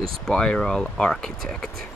The Spiral Architect.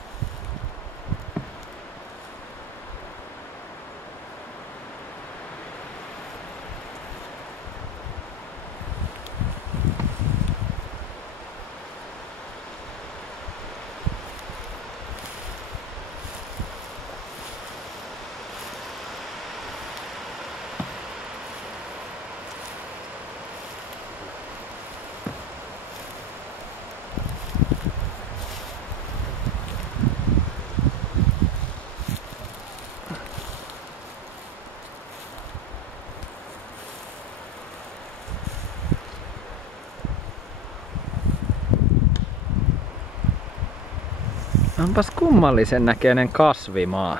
Onpas kummallisen näköinen kasvimaa.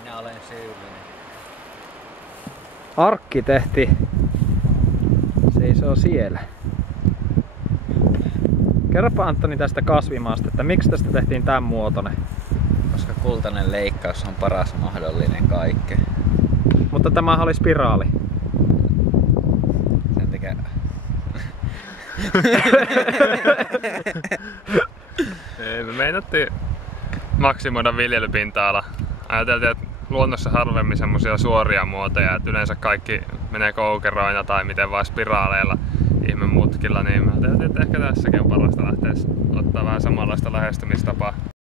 Minä olen syyllinen. Arkkitehti seisoo siellä. Kerropa Antoni tästä kasvimaasta, että miksi tästä tehtiin tämän muotoinen? Koska kultainen leikkaus on paras mahdollinen kaikkeen. Mutta tämä oli spiraali. Sen takia... Ei, me meinattiin maksimoida viljelypinta-ala. Ajateltiin, että luonnossa harvemmin semmosia suoria muotoja, että yleensä kaikki menee koukeroina tai miten vaan spiraaleilla ihme mutkilla, niin me ajateltiin, että ehkä tässäkin on parasta lähteä ottaa vähän samanlaista lähestymistapaa.